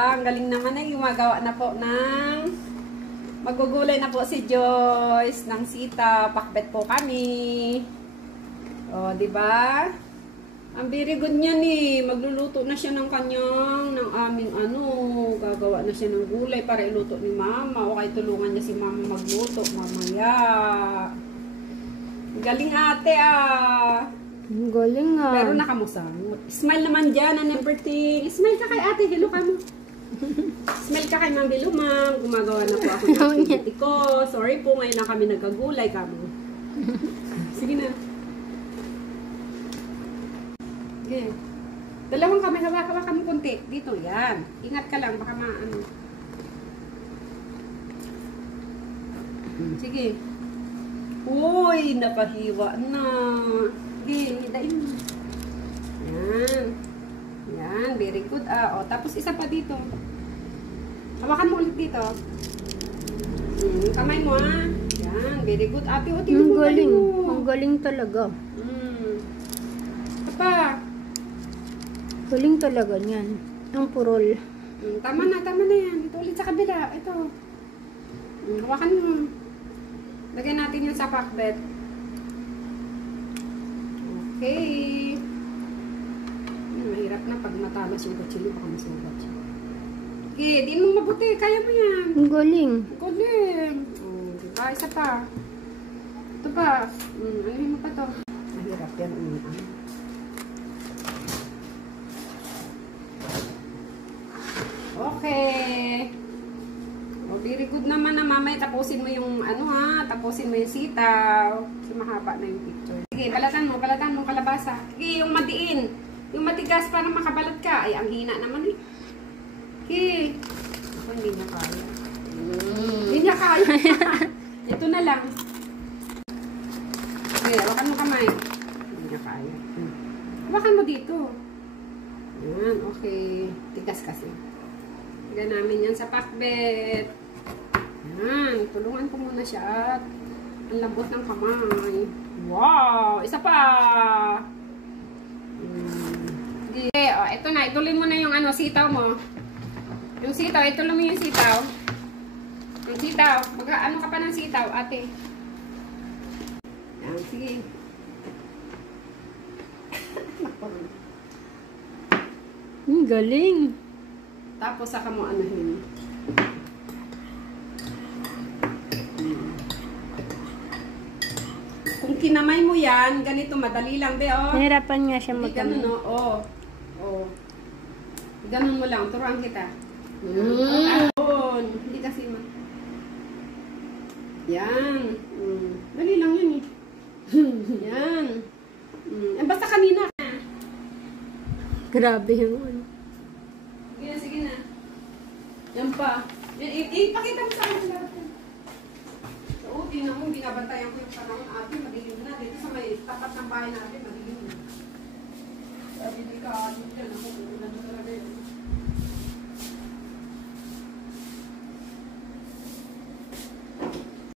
Ang galing naman na gumagawa na po ng magugulay na po si Joyce ng sita. Pakbet po kami. O, di ba? Ang very good niya ni. Magluluto na siya ng kanyang, ng aming gagawa na siya ng gulay para iluto ni Mama. O kaya tulungan niya si Mama magluto mamaya. Galing ate Galing nga. Pero nakamusang. Smile naman dyan, Anemberting. Smile ka kay ate, hello ka mo. Smile ka kay Ma'am, hello Ma'am. Gumagawa na po ako ng activity ko. Sorry po, ngayon lang kami nagkagulay kamo. Sige na. Okay. Dalawang kami, hawakan mo konti. Dito, yan. Ingat ka lang, baka maano. Sige. Uy, napahiwa na. Sige, hidain mo. Yan. Yan, very good. O, tapos isa pa dito. Hawakan mo ulit dito. Kamay mo Yan, very good. Ate, ang galing. Ang galing talaga. Ito pa. Galing talaga niyan. Ang purol. Tama na yan. Ito ulit sa kabila. Ito. Hawakan mo. Lagyan natin yun sa pakbet. Okay. Mahirap na pag matalas yung kutsilyo, baka masugat siya. Okay, di mo mabuti. Kaya mo yan. Ang galing. Galing. Diba? Isa pa. Ito pa. Anuhin mo pa to. Mahirap yan. Okay. Very good naman na mamay. Tapusin mo yung tapusin mo yung sitaw. Kasi mahaba na yung picture. Sige, balatan mo kalabasa. Sige, yung madiin. Yung matigas para makabalat ka. Ay, ang hina naman eh. Sige. Ako hindi na kaya. Hindi niya kaya. Ito na lang. Sige, hawakan mo kamay. Hindi niya kaya. Hawakan mo dito. Yan, okay. Tigas kasi. Lagyan namin yan sa pakbet. Yan, tulungan ko muna siya at ang lambot ng kamay. Wow! Isa pa! Okay, ito na. Ituloy mo na yung sitaw mo. Yung sitaw, ituloy mo yung sitaw. Yung sitaw. Mag-ano ka pa ng sitaw, ate. Yan, sige. Galing. Tapos saka mo anuhin. Kung kinamay mo yan, ganito, madali lang, be, Nahirapan nga siya magkamay. Ganun, Ganun mo lang, turuan kita. Hindi kasi Yan. Dali lang yun eh. Yan. Basta kanina. Grabe yung Sige na. Yan pa. Ipakita mo sa akin lahat. Tingnan mo, binabantayan ko yung panahon. Ate, madilim na. Dito sa may tapat ng bahay natin, madilim na. Sabi ni ka, dyan ako, uulan na talaga